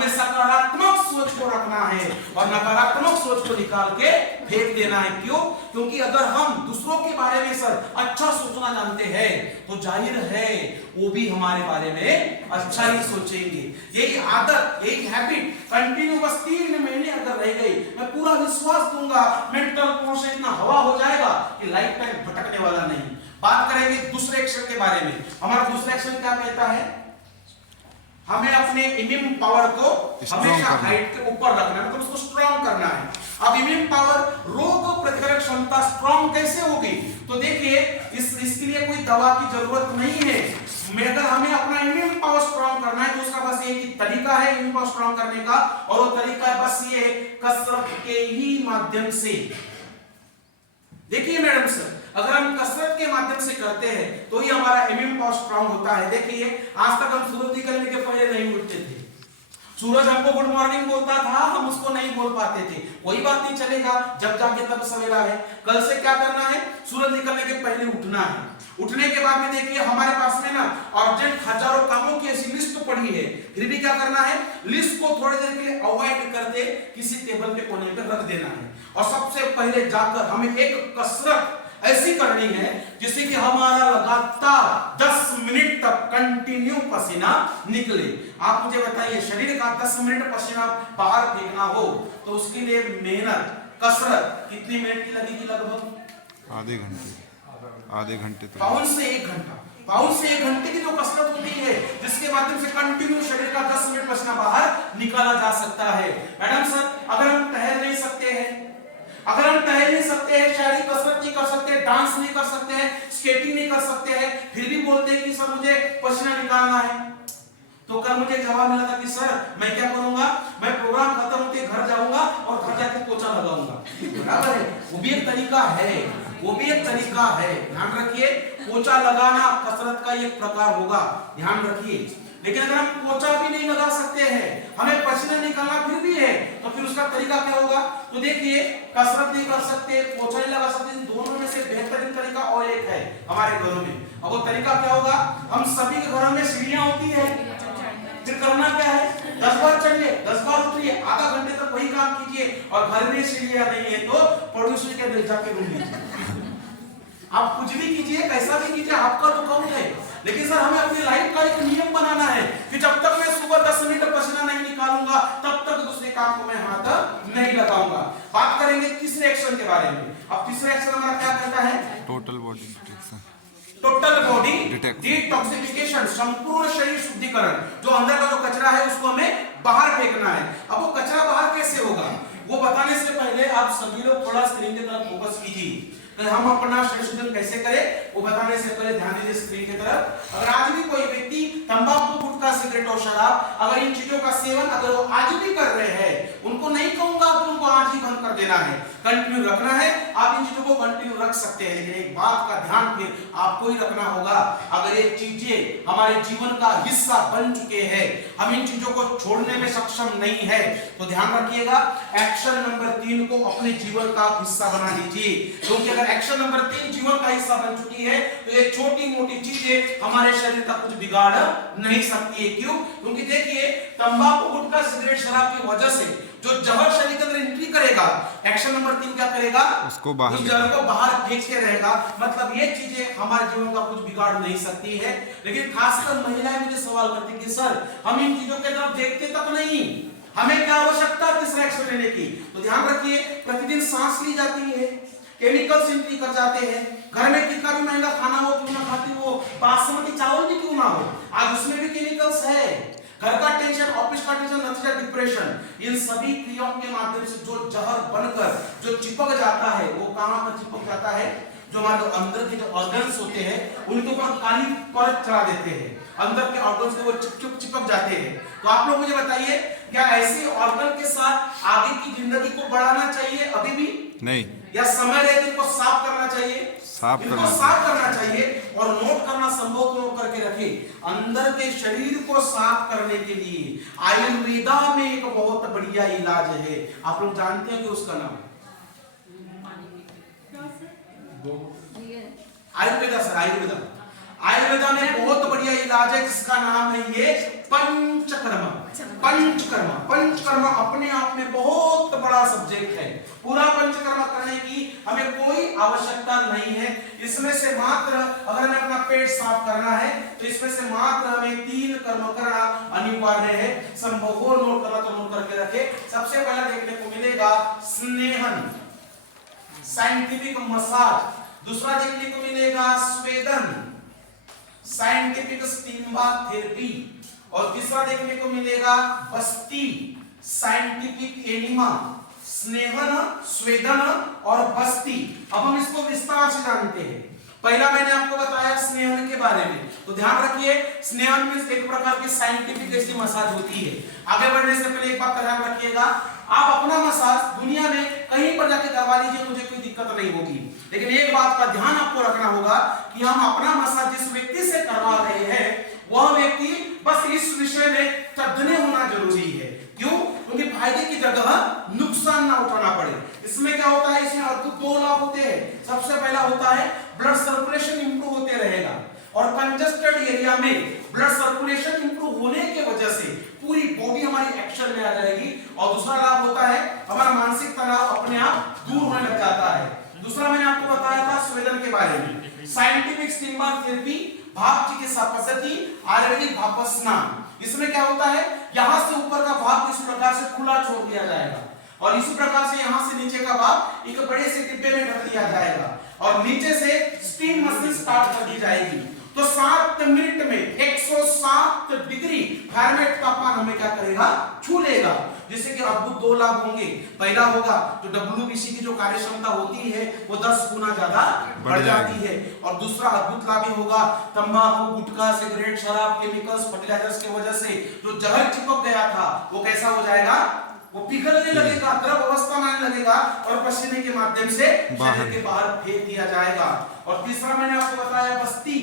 हमें सकारात्मक सोच को रखना है और नकारात्मक सोच को निकाल के फेंक देना है। क्यों? क्योंकि अगर हम दूसरों के बारे में सर अच्छा सोचना जानते हैं तो जाहिर है वो भी हमारे बारे में अच्छा ही सोचेंगे। यही आदत, यही हैबिट कंटिन्यू बस 3 महीने अगर रह गई, मैं पूरा विश्वास दूंगा मेंटल पोर्शन इतना हवा हो जाएगा कि लाइफ टाइम भटकने वाला नहीं। बात करेंगे दूसरे एक्शन के बारे में। हमारा दूसरा एक्शन क्या कहता है? हमें अपने इम्यून पावर को हमेशा हाइट के ऊपर रखना है, मतलब उसको स्ट्रांग करना है। अब इम्यून पावर, रोग प्रतिकारक क्षमता स्ट्रांग कैसे होगी? तो देखिए इसके लिए कोई दवा की जरूरत नहीं है। अगर हमें अपना इम्यून पावर स्ट्रांग करना है तो उसका बस एक ही तरीका है इम्यून पावर स्ट्रांग करने का, और वो तरीका है बस ये कसरत के ही माध्यम से। देखिए मैडम सर, अगर हम कसरत के माध्यम से करते हैं तो ही हमारा इम्यून पावर स्ट्रांग होता है। देखिए आज तक हम सूरज निकलने के पहले नहीं उठते थे। सूरज हमको गुड मॉर्निंग बोलता था, हम उसको नहीं बोल पाते थे। कोई बात नहीं, चलेगा, जब जाके तब सवेरा है। कल से क्या करना है? सूरज निकलने के पहले उठना है। उठने के बाद में देखिए हमारे पास में ना अर्जेंट हजारों कामों की ऐसी लिस्ट पड़ी है, फिर भी क्या करना है? लिस्ट को थोड़ी देर के लिए अवॉइड करके किसी टेबल के कोने पे रख देना है और सबसे पहले जाकर हमें एक कसरत ऐसी करनी है जिससे कि हमारा लगातार 10 मिनट तक कंटिन्यू पसीना निकले। आप मुझे बताइए, शरीर का 10 मिनट पसीना बाहर फेंकना हो तो उसके लिए मेहनत, कसरत कितनी मिनट की लगेगी? लगभग आधे घंटे तो पाउन से 1 घंटा। पाउन से 1 घंटे की जो कसरत होती है जिसके माध्यम से कंटिन्यू शरीर का 10 मिनट पसीना बाहर निकाला जा सकता है। मैडम सर, अगर हम टहल नहीं सकते हैं, अगर हम टहल नहीं सकते हैं, शारीरिक कसरत नहीं कर सकते, डांस नहीं कर सकते हैं, स्केटिंग नहीं कर सकते हैं, फिर भी बोलते हैं कि सर मुझे पसीना निकालना है, तो कल मुझे जवाब मिला था कि सर मैं क्या करूंगा? मैं प्रोग्राम खत्म होते घर जाऊंगा और घर जाके पोछा लगाऊंगा। बराबर है, वो भी एक तरीका है, वो भी एक तरीका है। ध्यान रखिए, पोछा लगाना कसरत का एक प्रकार होगा, ध्यान रखिए। लेकिन अगर हम पोछा भी नहीं लगा सकते हैं, हमें पसीना निकालना फिर भी है, तो फिर उसका तरीका क्या होगा? तो देखिए, कसरत नहीं कर सकते, पोछा नहीं लगा सकते, दोनों में से बेहतरीन तरीका और एक है हमारे घरों में। अब वो तरीका क्या होगा? हम सभी के घरों में सीढ़ियां होती है, फिर करना क्या है? 10 बार चढ़िए, 10 बार उतरिए, आधा घंटे तक वही काम कीजिए। और घर में सीढ़ियां नहीं है तो पड़ोसी के घर जाके रूम लीजिए। आप कुछ भी कीजिए, कैसा भी कीजिए, आपका तो काम है। लेकिन सर हमें अपनी लाइफ का एक नियम बनाना है कि जब तक मैं सुबह 10 मिनट पसीना नहीं निकालूंगा तब तक दूसरे काम को मैं हाथ नहीं लगाऊंगा। बात करेंगे तीसरे एक्शन के बारे में। अब तीसरा एक्शन हमारा क्या कहता है? Total body detoxification. Total body detoxification, संपूर्ण शरीर शुद्धिकरण। जो अंदर का जो कचरा है उसको हमें बाहर फेंकना है। अब वो कचरा बाहर कैसे होगा वो बताने से पहले आप सभी लोग थोड़ा स्क्रीन की तरफ फोकस कीजिए। हम अपना शरीर शुद्धिकरण कैसे करें वो बताने से पहले ध्यान दीजिए स्क्रीन की तरफ। अगर आज भी कोई व्यक्ति तंबाकू, गुटखा, सिगरेट और शराब, अगर इन चीजों का सेवन अगर वो आज भी कर रहे हैं, उनको नहीं कहूंगा कि उनको आज ही बंद कर देना है, कंटिन्यू रखना है। आप इन चीजों को कंटिन्यू रख सकते हैं, लेकिन एक बात का ध्यान फिर आपको ही रखना होगा। अगर ये चीजें हमारे जीवन का हिस्सा बन चुके हैं, हम इन चीजों को छोड़ने में सक्षम नहीं है, तो ध्यान रखिएगा एक्शन नंबर 3 को अपने जीवन का हिस्सा बना लीजिए। क्योंकि अगर एक्शन नंबर 3 जीवन का हिस्सा बन चुकी है तो ये छोटी मोटी चीजें हमारे शरीर का कुछ बिगाड़ नहीं सकती है। क्यों? क्योंकि देखिए तंबाकू, गुटखा, सिगरेट, शराब की वजह से जो जहर शरीर के अंदर एंट्री करेगा, एक्शन नंबर 3 क्या करेगा? उसको बाहर, उस जहर को बाहर फेंकते रहेगा। मतलब ये चीजें हमारे जीवन का कुछ बिगाड़ नहीं सकती है। लेकिन खासकर महिलाएं मुझे सवाल करती हैं कि सर हम इन चीजों की तरफ देखते तक नहीं, हमें क्या आवश्यकता है तीसरा एक्शन लेने की? तो ध्यान रखिए, प्रतिदिन सांस ली जाती है, केमिकल्स एंट्री कर जाते हैं, घर में कितना भी महंगा खाना हो क्यों ना खाती हो, बासमती चावल भी क्यों ना हो, आज उसमें भी केमिकल्स है। घर का टेंशन, ऑफिस का टेंशन, नतीजा डिप्रेशन, इन सभी क्रियाओं के माध्यम से जो जहर बनकर जो चिपक जाता है वो कहां पर चिपक जाता है? जो हमारे अंदर के जो ऑर्गन्स होते हैं उनके ऊपर काली परत चढ़ा देते हैं, अंदर के ऑर्गन्स के वो चिपक जाते हैं। तो आप लोग मुझे बताइए, क्या ऐसे ऑर्गन के साथ आगे की जिंदगी को बढ़ाना चाहिए अभी भी नहीं, या समय रहते इनको साफ करना चाहिए? साफ करना चाहिए और नोट करना संभव तो करके रखे। अंदर के शरीर को साफ करने के लिए आयुर्वेदा में एक बहुत बढ़िया इलाज है, आप लोग जानते हैं कि उसका नाम आयुर्वेदा। सर आयुर्वेदा में बहुत बढ़िया इलाज है जिसका नाम है ये पंचकर्म। पंचकर्म अपने आप में बहुत बड़ा सब्जेक्ट है। पूरा पंचकर्म करने की हमें कोई आवश्यकता नहीं है। इसमें से मात्र अगर हमें अपना पेट साफ करना है तो इसमें से मात्र हमें 3 कर्म करना अनिवार्य है। संभव हो नोट करना तो नोट करके रखे। सबसे पहला देखने को मिलेगा स्नेहन, साइंटिफिक मसाज। दूसरा देखने को मिलेगा स्वेदन, साइंटिफिक स्टीम बाथ थेरेपी। और तीसरा देखने को मिलेगा बस्ती, साइंटिफिक एनिमा। स्नेहन, स्वेदन और बस्ती। अब हम इसको विस्तार से जानते हैं। पहला मैंने आपको बताया स्नेहन के बारे में, तो ध्यान रखिए स्नेहन में एक प्रकार की साइंटिफिक ऐसी मसाज होती है। आगे बढ़ने से पहले एक बात का ध्यान रखिएगा, आप अपना मसाज दुनिया में कहीं पर जाके करवा लीजिए, मुझे कोई दिक्कत नहीं होगी। लेकिन एक बात का ध्यान आपको रखना होगा कि हम अपना मसाज जिस व्यक्ति से करवा रहे हैं वह व्यक्ति बस इस विषय में तज्ञ होना जरूरी है। क्यों? क्योंकि फायदे की जगह नुकसान ना उठाना पड़े। इसमें क्या होता है, इसमें अद्भुत 2 लाभ होते हैं। सबसे पहला होता है ब्लड सर्कुलेशन इंप्रूव होते रहेगा और कंजस्टेड एरिया में ब्लड सर्कुलेशन इंप्रूव होने के वजह से पूरी बॉडी हमारी एक्शन में आ जाएगी। और दूसरा लाभ होता है हमारा मानसिक तनाव अपने आप दूर होने लग जाता है। दूसरा मैंने आपको बताया था स्वेदन के बारे में, साइंटिफिक स्टीम बाथ थेरेपी, भाप चिकित्सा पद्धति, आयुर्वेदिक भाप स्नान। इसमें क्या होता है, यहां से ऊपर का भाप इस प्रकार से खुला छोड़ दिया जाएगा और इसी प्रकार से यहां से नीचे का भाप एक बड़े से डिब्बे में ढक दिया जाएगा और नीचे से स्टीम मशीन स्टार्ट कर दी जाएगी। तो 7 मिनट में 107 डिग्री फ़ारेनहाइट तापमान हमें क्या करेगा, छू लेगा, जिससे कि अद्भुत 2 लाभ होंगे। पहला होगा जो WBC की जो कार्य क्षमता होती है वो 10 गुना ज्यादा बढ़ जाती है। और दूसरा अद्भुत लाभ ही होगा तंबाकू, गुटखा, सिगरेट, शराब, केमिकल्स, फर्टिलाइजर्स की वजह से जो जहर चिपक गया था वो कैसा हो जाएगा, वो पिघलने लगेगा, द्रव अवस्था में आने लगेगा और पसीने के माध्यम से शरीर के बाहर फेंक दिया जाएगा। और तीसरा मैंने आपको बताया बस्ती।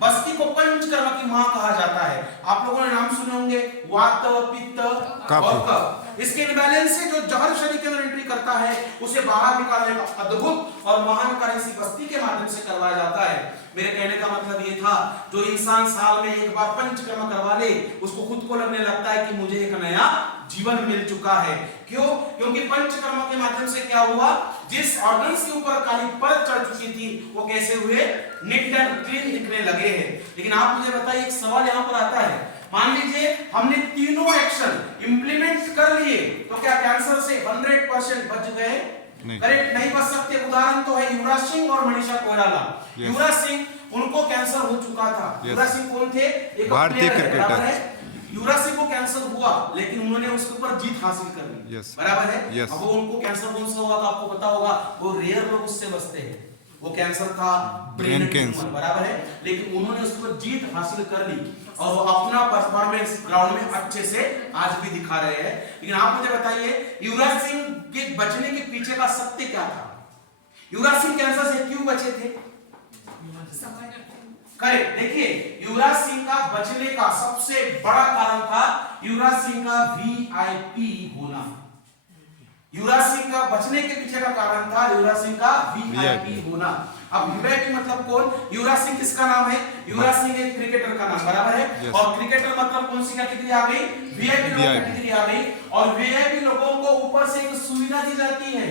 बस्ती को पंचकर्म की मां कहा जाता है। आप लोगों ने नाम सुने होंगे वात, पित्त और कफ। इसके इम्बैलेंस से जो जहर शरीर के अंदर एंट्री करता है उसे बाहर निकालने का अद्भुत और महान कार्य इसी बस्ती के माध्यम से करवाया जाता है। मेरे कहने का मतलब ये था जो इंसान साल में एक बार पंचकर्म करवा ले उसको खुद को लगने लगता है कि मुझे एक नया जीवन मिल चुका है। क्यों? क्योंकि पंचकर्म के माध्यम से क्या हुआ, जिस ऑर्गन्स के ऊपर काली परत चढ़ चुकी थी वो कैसे हुए, नीट एंड क्लीन दिखने लगे हैं। लेकिन आप मुझे बताइए, एक सवाल यहाँ पर आता है, मान लीजिए हमने तीनों एक्शन इंप्लीमेंट कर लिए तो क्या कैंसर से 100% बच गए? करेक्ट नहीं बच सकते। उदाहरण तो है युवराज सिंह और मनीषा कोइराला। युवराज सिंह, उनको कैंसर हो चुका था। युवराज सिंह कौन थे? एक भारतीय क्रिकेटर। युवराज सिंह को कैंसर हुआ लेकिन उन्होंने उसके ऊपर जीत हासिल कर ली, बराबर है। अब वो उनको कैंसर कौन सा हुआ तो आपको पता होगा, वो रेयर लोग उससे बचते हैं। वो कैंसर था ब्रेन कैंसर, बराबर है, लेकिन उन्होंने उस पर जीत हासिल कर ली और वो अपना परफॉर्मेंस ग्राउंड में अच्छे से आज भी दिखा रहे हैं। लेकिन आप मुझे बताइए युवराज सिंह के बचने के पीछे का सत्य क्या था? युवराज सिंह कैंसर से क्यों बचे थे? करेक्ट। देखिए युवराज सिंह का बचने का सबसे बड़ा कारण था युवराज सिंह का VIP होना। युवराज सिंह का बचने के पीछे का कारण था युवराज सिंह का VIP होना। अब VIP मतलब कौन? युवराज सिंह किसका नाम है? युवराज सिंह एक क्रिकेटर का नाम, बराबर है। और क्रिकेटर मतलब कौन सी कैटेगरी आ गई? VIP लोग कैटेगरी आ गई। और VIP लोगों को ऊपर से एक सुविधा दी जाती है।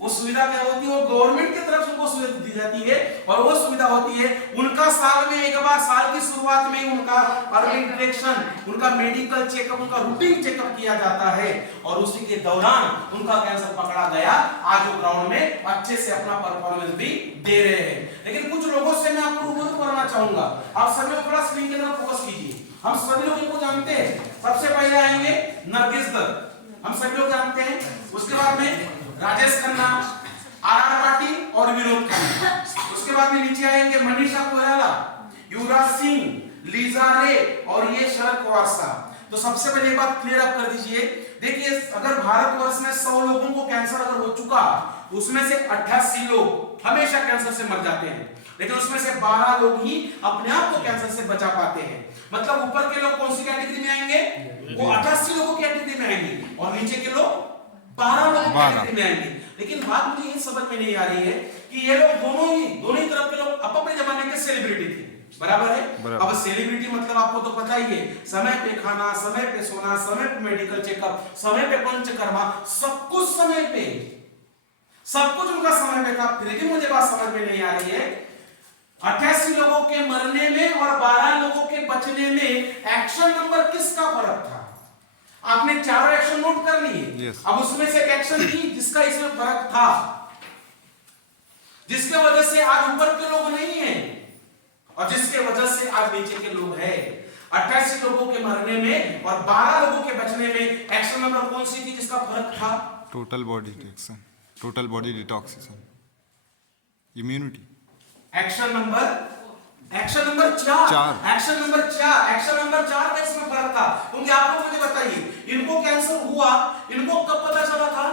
वो सुविधा क्या होती है? वो गवर्नमेंट की तरफ से उनको सुविधा दी जाती है और वो सुविधा होती है उनका साल में एक बार, साल की शुरुआत में उनका अर्ली डिटेक्शन, उनका मेडिकल चेकअप, उनका रूटीन चेकअप किया जाता है और उसी के दौरान उनका कैंसर पकड़ा गया। आज वो ग्राउंड में अच्छे से अपना परफॉर्मेंस भी दे रहे हैं। लेकिन कुछ लोगों से मैं आपको रूबरू करना चाहूंगा। आप सभी लोग थोड़ा स्क्रीन की तरफ फोकस कीजिए। हम सभी लोग इनको जानते हैं। सबसे पहले आएंगे नरगिस दत्त, हम सभी लोग जानते हैं। उसके बाद में राजेश खन्ना, RR पाटिल और विनोद खन्ना। उसके बाद में नीचे आएंगे मनीषा कोइराला, युवराज सिंह, लीजा रे और ये शरद पवार साहब। तो सबसे पहले एक बात क्लियर अप कर दीजिए। देखिए अगर भारतवर्ष में 100 लोगों को कैंसर अगर हो चुका उसमें से 88 लोग हमेशा कैंसर से मर जाते हैं, लेकिन उसमें से 12 लोग ही अपने आप को कैंसर से बचा पाते हैं। मतलब ऊपर के लोग कौन सी कैटेगरी में आएंगे? वो 88 लोगों की कैटेगरी में आएंगे और नीचे के लोग 12 लोग कैटेगरी में आएंगे। लेकिन बात मुझे ये समझ में नहीं आ रही है कि ये लोग दोनों ही तरफ के लोग अपने जमाने के सेलिब्रिटी थे। बराबर है। बराबर। अब सेलिब्रिटी मतलब आपको तो पता ही है, समय पे खाना, समय पे सोना, समय पे मेडिकल चेकअप, समय पे पंचकर्मा, सब कुछ समय पे, सब कुछ उनका समय पे था। फिर भी मुझे बात समझ में नहीं आ रही है, 88 लोगों के मरने में और 12 लोगों के बचने में एक्शन नंबर किसका फर्क था? आपने चारों एक्शन नोट कर लिए। yes. अब उसमें से एक एक्शन थी जिसका इसमें फर्क था, जिसके वजह से आज ऊपर के लोग नहीं हैं और जिसके वजह से आज नीचे के लोग हैं। 88 लोगों के मरने में और 12 लोगों के बचने में एक्शन नंबर कौन सी थी जिसका फर्क था? Total body detection, total body detoxification, immunity. Action number 4, action number 4 का इसमें फर्क था। क्योंकि आप लोग मुझे बताइए, इनको कैंसर हुआ, इनको कब पता चला था?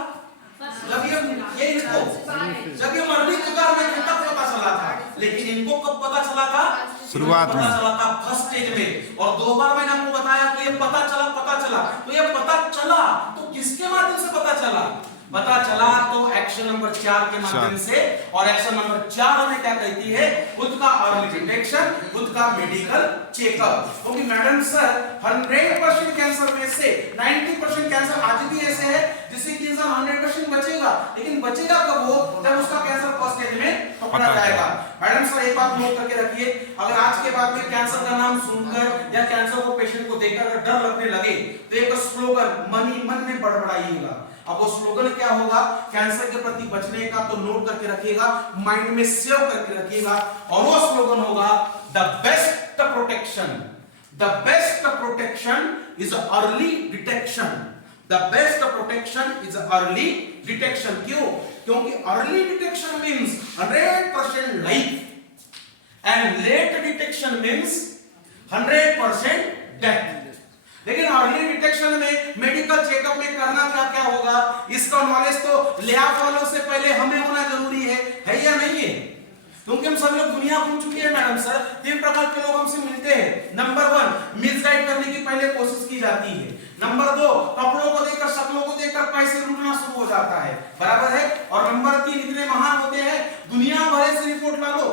जब ये मरने के कारण में तब पता चला था, लेकिन इनको कब पता चला था? शुरुआत में पता चला था फर्स्ट स्टेज में। और 2 बार मैंने आपको बताया कि ये पता चला, तो ये पता चला तो किसके माध्यम से पता चला? पता चला तो एक्शन नंबर 4 के माध्यम से। और एक्शन नंबर 4 हमें क्या कहती है? खुद का अर्ली डिटेक्शन, खुद का मेडिकल चेकअप। क्योंकि मैडम सर 100% कैंसर में से 90% कैंसर आज भी ऐसे है जिससे कि इंसान 100% बचेगा, लेकिन बचेगा कब वो? जब उसका कैंसर फर्स्ट स्टेज में पकड़ा जाएगा। मैडम सर एक बात नोट करके रखिए, अगर आज के बाद में कैंसर का नाम सुनकर या कैंसर को पेशेंट को देखकर अगर डर लगने लगे तो एक स्लोगन मन में बड़बड़ाइएगा। अब वो स्लोगन क्या होगा? कैंसर के प्रति बचने का तो नोट करके रखिएगा, माइंड में सेव करके रखिएगा। और वो स्लोगन होगा the best protection, the best protection is early detection, the best protection is early detection. क्यों? क्योंकि early detection means 100% life and let detection means 100% death. लेकिन अर्ली डिटेक्शन में मेडिकल चेकअप में करना क्या क्या होगा, इसका नॉलेज तो लैब वालों से पहले हमें होना जरूरी है या नहीं है? क्योंकि हम सब लोग दुनिया घूम चुके हैं मैडम सर। 3 प्रकार के लोग हमसे मिलते हैं। नंबर 1, मिसगाइड करने की पहले कोशिश की जाती है। नंबर 2, कपड़ों को देखकर, शक्लों को देखकर पैसे लूटना शुरू हो जाता है, बराबर है। और नंबर 3, इतने महान होते हैं, दुनिया भर से रिपोर्ट ला लो,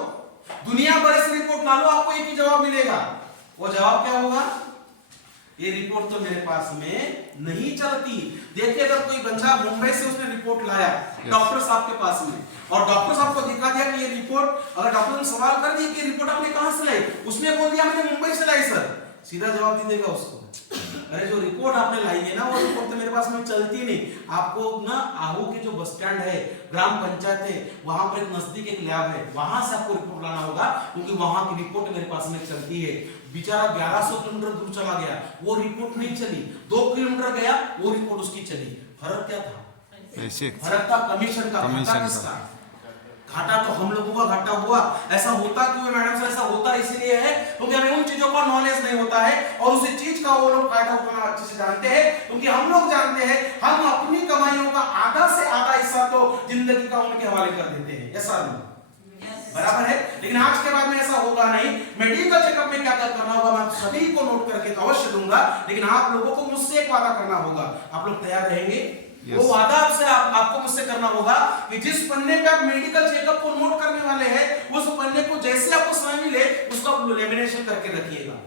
दुनिया भर से रिपोर्ट ला लो, आपको एक ही जवाब मिलेगा। वो जवाब क्या होगा? ये रिपोर्ट तो मेरे पास में नहीं चलती। देखिए, अगर कोई बंदा मुंबई से उसने रिपोर्ट लाया डॉक्टर साहब के पास में, और डॉक्टर साहब को दिखा दिया कि ये रिपोर्ट, अगर डॉक्टर ने सवाल कर दिया कि रिपोर्ट आपने कहां से लाई, उसने बोल दिया मैंने मुंबई से लाई सर, सीधा जवाब दे देगा उसको, अरे जो रिपोर्ट आपने लाई है ना, वो रिपोर्ट तो मेरे पास में चलती नहीं। आपको ना आहू के जो बस स्टैंड है, ग्राम पंचायत है, वहां पर एक नजदीक एक लैब है, वहां से आपको रिपोर्ट लाना होगा, क्योंकि वहां की रिपोर्ट मेरे पास में चलती है। बेचारा 1100 किलोमीटर दूर चला गया, वो रिपोर्ट नहीं चली। 2 किलोमीटर गया, वो रिपोर्ट उसकी चली। फर्क क्या था? फर्क था कमीशन का। घाटा किसका? घाटा तो हम लोगों का घाटा हुआ। ऐसा होता क्यों है मैडम सर? ऐसा होता इसलिए है क्योंकि हमें उन चीजों का नॉलेज नहीं होता है और उसी चीज का वो लोग फायदा उठाना अच्छे से जानते हैं। क्योंकि हम लोग जानते हैं हम अपनी कमाइयों का आधा से आधा हिस्सा तो जिंदगी का उनके हवाले कर देते हैं। ऐसा नहीं, बराबर है। लेकिन आज के बाद में ऐसा होगा नहीं। मेडिकल चेकअप में क्या क्या करना होगा मैं सभी को नोट करके तो अवश्य दूंगा, लेकिन आप लोगों को मुझसे एक वादा करना होगा। आप लोग तैयार रहेंगे? वो वादा आपसे आपको मुझसे करना होगा कि जिस पन्ने पे आप मेडिकल चेकअप को नोट करने वाले हैं, उस पन्ने को जैसे आपको समय मिले उसका लेमिनेशन करके रखिएगा।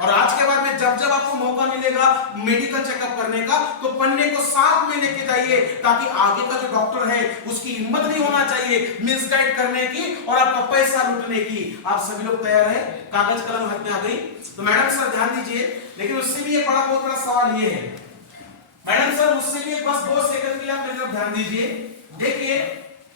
और आज के बाद में जब जब आपको मौका मिलेगा मेडिकल चेकअप करने का, तो पन्ने को साथ में लेके जाइए, ताकि आगे का जो डॉक्टर है उसकी हिम्मत नहीं होना चाहिए मिसगाइड करने की और आपका पैसा लूटने की। आप सभी लोग तैयार हैं? कागज कलम हाथ में आ गई तो मैडम सर ध्यान दीजिए। लेकिन उससे भी एक बहुत बड़ा सवाल ये है मैडम सर, उससे भी बस 2 सेकंड के लिए आप मेरे तरफ ध्यान दीजिए। देखिए,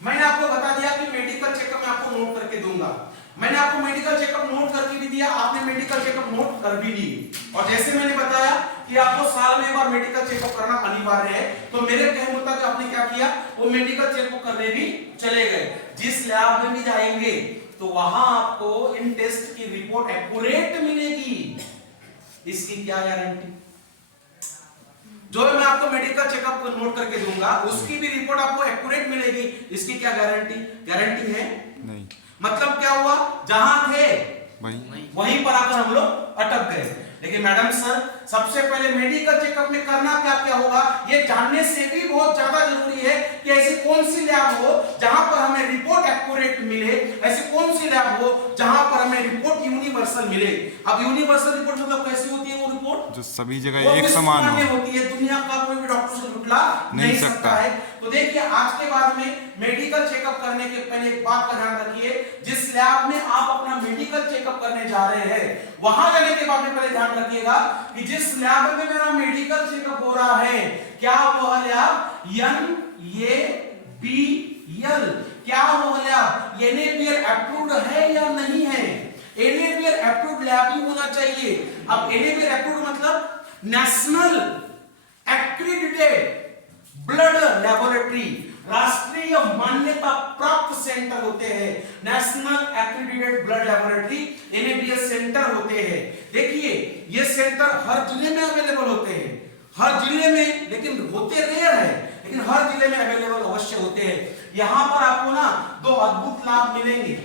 मैंने आपको बता दिया कि मेडिकल चेकअप मैं आपको नोट करके दूंगा। मैंने आपको मेडिकल चेकअप नोट करके भी दिया, आपने मेडिकल चेकअप नोट कर भी ली। और जैसे मैंने बताया कि आपको साल में एक बार मेडिकल चेकअप करना अनिवार्य है, तो मेरे कहने मुताबिक आपने क्या किया, वो मेडिकल चेकअप करने भी चले गए। जिस लैब में भी जाएंगे तो वहां आपको इन टेस्ट की रिपोर्ट एक्यूरेट मिलेगी। इसकी क्या गारंटी? जो मैं आपको मेडिकल चेकअप को नोट करके दूंगा उसकी भी रिपोर्ट आपको एक्यूरेट मिलेगी। इसकी क्या गारंटी? गारंटी है नहीं। मतलब क्या हुआ, जहां थे वहीं पर आकर हम लोग अटक गए। लेकिन मैडम सर, सबसे पहले मेडिकल चेकअप में करना क्या क्या होगा, ये जानने से भी बहुत ज्यादा जरूरी है कि ऐसी कौन सी लैब हो जहां पर हमें रिपोर्ट एक्यूरेट मिले, ऐसी कौन सी लैब हो जहां पर हमें रिपोर्ट यूनिवर्सल मिले। अब यूनिवर्सल रिपोर्ट मतलब कैसी होती है वो रिपोर्ट? जो सभी जगह एक समान हो, होती है, दुनिया का कोई भी डॉक्टर से जुटला नहीं सकता है। तो देखिए, आज के बाद में मेडिकल चेकअप करने के पहले एक बात का ध्यान रखिए, जिस लैब में आप अपना मेडिकल चेकअप करने जा रहे हैं, वहां जाने के बाद में पहले ध्यान रखिएगा कि जिस लैब में मेरा मेडिकल चेकअप हो रहा है, क्या वह लैब NABL, क्या वह लैब NABL अप्रूव्ड है या नहीं है? NABL अप्रूव्ड लैब ही होना चाहिए। अब NABL अप्रूव्ड मतलब नेशनल एक्रीडिटेड ब्लड लेबोरेटरी, राष्ट्रीय मान्यता प्राप्त सेंटर होते हैं, national accredited blood laboratory NABL centre होते हैं। देखिए, ये सेंटर हर जिले में अवेलेबल होते हैं, हर जिले में, लेकिन होते रेयर है, लेकिन हर जिले में अवेलेबल अवश्य होते हैं। यहां पर आपको ना दो अद्भुत लाभ मिलेंगे,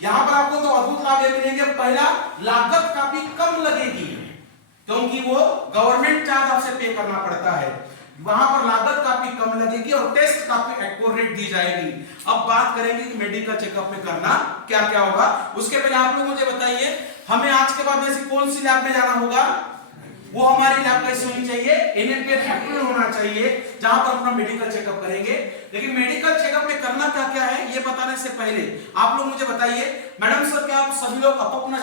यहां पर आपको दो अद्भुत लाभ मिलेंगे। पहला, लागत काफी कम लगेगी क्योंकि वो गवर्नमेंट चार्ज आपसे पे करना पड़ता है, वहां पर लागत काफी कम लगेगी और टेस्ट काफी एक्यूरेट दी जाएगी। अब बात करेंगे कि मेडिकल चेकअप में करना क्या क्या होगा। उसके पहले आप लोग मुझे बताइए, हमें आज के बाद ऐसी कौन सी लैब में जाना होगा? वो हमारी लैब कैसी होनी चाहिए? NABL अप्रूव्ड होना चाहिए, जहां पर अपना मेडिकल चेकअप करेंगे। लेकिन मेडिकल चेकअप में करना क्या क्या है, ये बताने से पहले आप लोग मुझे बताइए, मैडम सर, क्या आप सभी लोग अपना